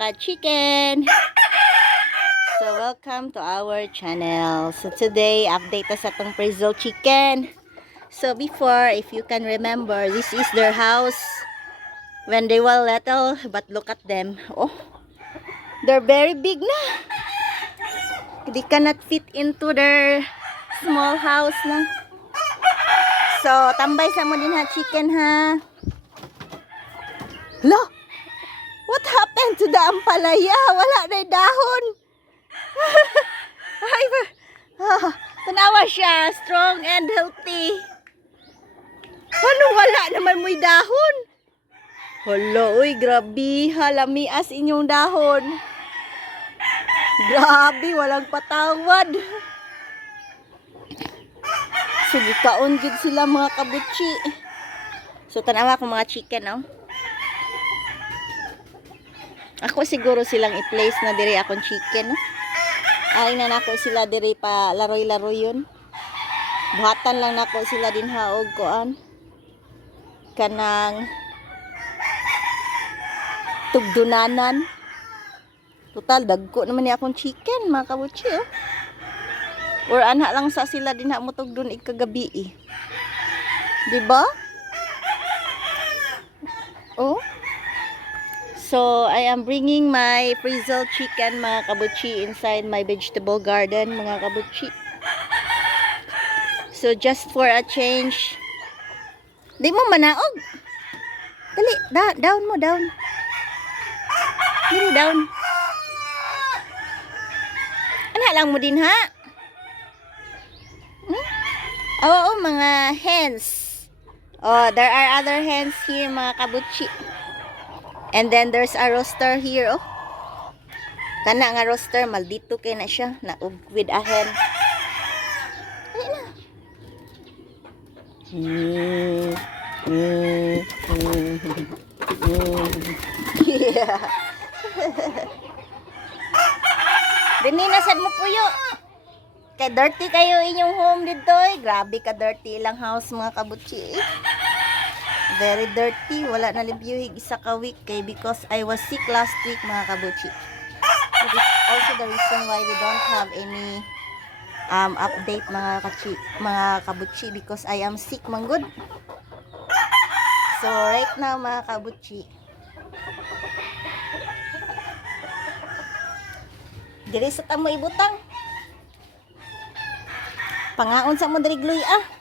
ka-chicken! So, welcome to our channel. So, today, update us sa itong Frizzle chicken. So, before, if you can remember, this is their house when they were little. But look at them. Oh, they're very big na. They cannot fit into their small house na. So, tambay sa mo din ha, chicken ha. Lo! What happened to the ampalaya? Wala na dahon. Ay, tanawa siya. Strong and healthy. Ano wala naman mo'y dahon? Hala, uy, grabe. Halamias inyong dahon. Grabe, walang patawad. Sige, kaon-gid sila mga kabutsi. So, tanawa ko mga chicken, oh. Ako siguro silang i-place na diri akong chicken. Ay na nako sila diri pa laroy-laroy yun. Buhatan lang nako sila din haog koan. Kanang tugdunanan. Total dagko naman ni akong chicken mga kabutsi, oh. Or anha lang sa sila din ha mo tugdon ikagabi eh. Di ba? Oh. So, I am bringing my frizzle chicken, mga kabutsi, inside my vegetable garden, mga kabutsi. So, just for a change. Di mo manaog. Dali, down mo, down. Dali, down. Ano lang mo din, ha? Oo, mga hens. Oh, there are other hens here, mga kabutsi. And then there's a rooster here, oh. Kana nga rooster, maldito kay na siya, naug with a hen. Ano na? Yeah. Dininasad mo puyo. Kay dirty kayo inyong home dito, eh. Grabe ka dirty ilang house mga kabutsi, eh. Very dirty. Wala na libyuhig isa ka week kay because I was sick last week mga kabutsi. That is also the reason why we don't have any update mga kabutsi because I am sick manggod. So right now mga kabutsi, diri sa tamo ibutang. Pangaon sa mo diri gluy ah.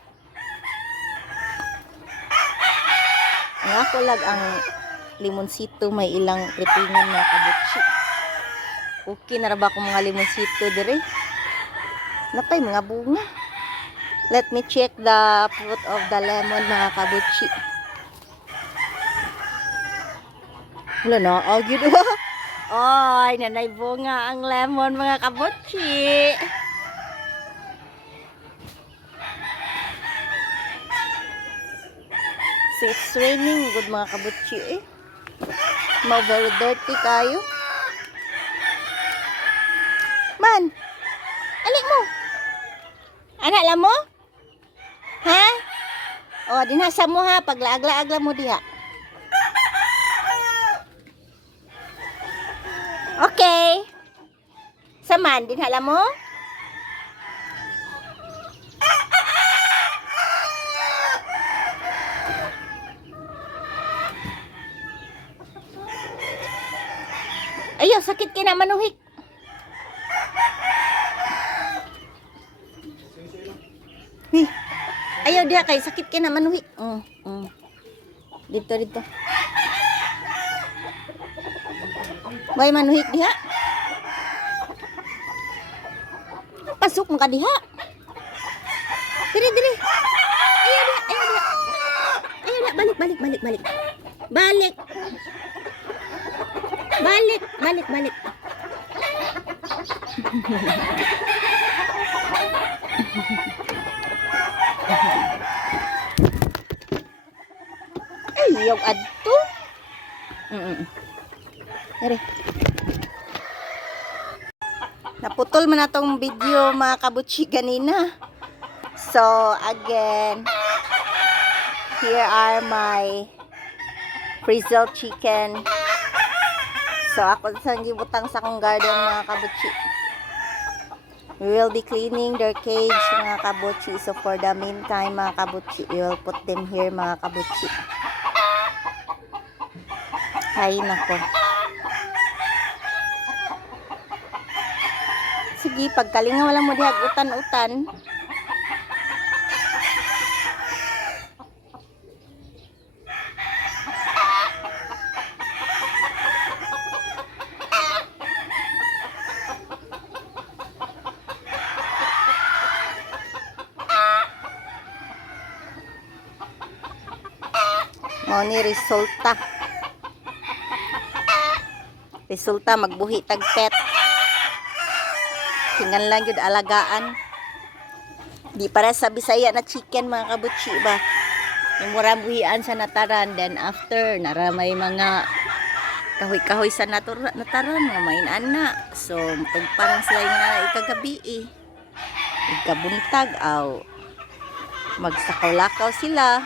Ako lag ang limonsito may ilang prepingan na kabutsi. Okay na ba akong mga limonsito dire? Napay mga bunga. Let me check the fruit of the lemon mga kabutsi. Wala na, agad ba? Ay, nanay bunga ang lemon mga kabutsi. So it's raining, good mga kabutsi, eh. Very dirty kayo. Man, alik mo. Anak lang mo? Ha? O, dinasa mo ha, paglaag-laag mo diha. Okay. Saman, dinala mo? Ayaw, sakit kina manuhik. Ayaw dia kay sakit kina manuhik. Dito. Bay manuhik diha. Pasok mo ka diha. Diri. Ayaw dia. Balik. Balik. Ay, yung adto. Dere. Naputol man na tong video mga kabutsi ganina. So, again, here are my frizzle chicken. So ako sa gibutang sa akong garden mga kabutsi. We will be cleaning their cage mga kabutsi. So for the meantime mga kabutsi, we will put them here mga kabutsi. Ay nako. Sige, pagkalinga wala mo dihag utan-utan. Mo ni resulta. Resulta magbuhi tag pet. Hingan lang yun alagaan. Di para sa Bisaya na chicken mga kabutsi ba. Yung murang buhian sa nataran. Then after, naramay mga kahoy-kahoy sa nataran. Mga mainan na. So, parang sila yung ikagabi eh. Ikabuntag aw. Magsakaw-lakaw sila.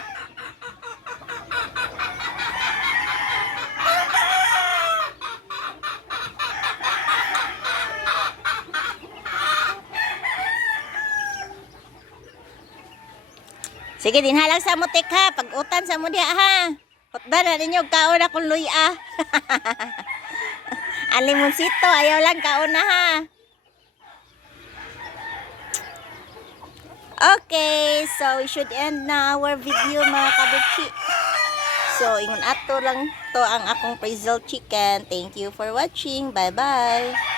Sige, dinhalang sa mutik ha. Pag-utan sa mudia ha. Putda na ninyo, kaon akong luya. Alimonsito, ayaw lang kaon na ha. Okay, so we should end na our video mga kabutsi. So, ingon ato lang to ang akong Brazil chicken. Thank you for watching. Bye-bye.